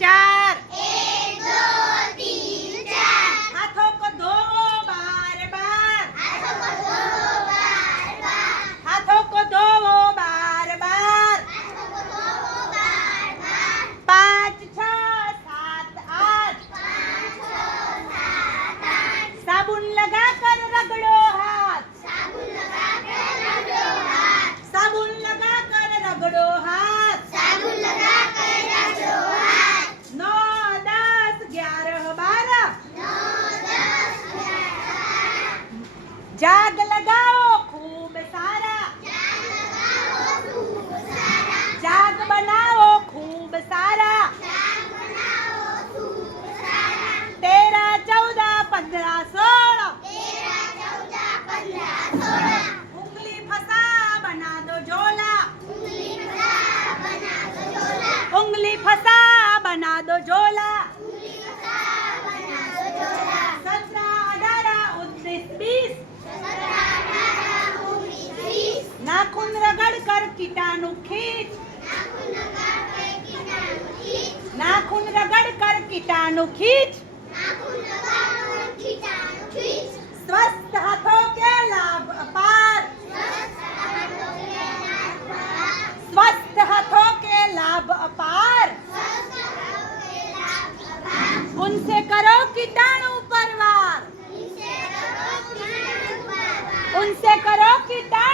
4। 1 2 3 4। हाथों को धोवो बार बार। हाथों को धोवो बार बार। हाथों को धोवो बार बार। हाथों को धोवो बार बार। 5 6 7 8। 5 6 7 8। साबुन लगाकर रगड़ो हाथ। साबुन लगाकर रगड़ो हाथ। साबुन लगाकर रगड़ो हाथ। साबुन लगाकर रगड़ो हाथ। 9 10 11 12। 9 10 11 जाग लगाओ खूब सारा। जाग लगाओ खूब सारा। जाग बनाओ खूब सारा। जाग बनाओ खूब सारा। 13 14 15 16। 13 14 15 16। उंगली फंसा बना दो झोला। उंगली फंसा बना दो झोला। उंगली फंसा बना दो झोला। उंगली फंसा बना दो झोला। 17 18 19 20। 17 18 19 20। नाखून रगड़ कर कीटाणु खींच। नाखून लगाकर कीटाणु खींच। नाखून रगड़ कर कीटाणु खींच। नाखून लगाकर कीटाणु खींच। स्वस्थ हाथों के लाभ अपार। स्वस्थ हाथों के लाभ अपार। स्वस्थ हाथों के लाभ अपार। स्वस्थ हाथों के लाभ अपार। उनसे करो कीटाणु परवार। उनसे करो कीटाणु परवार। उनसे करो कीटाणु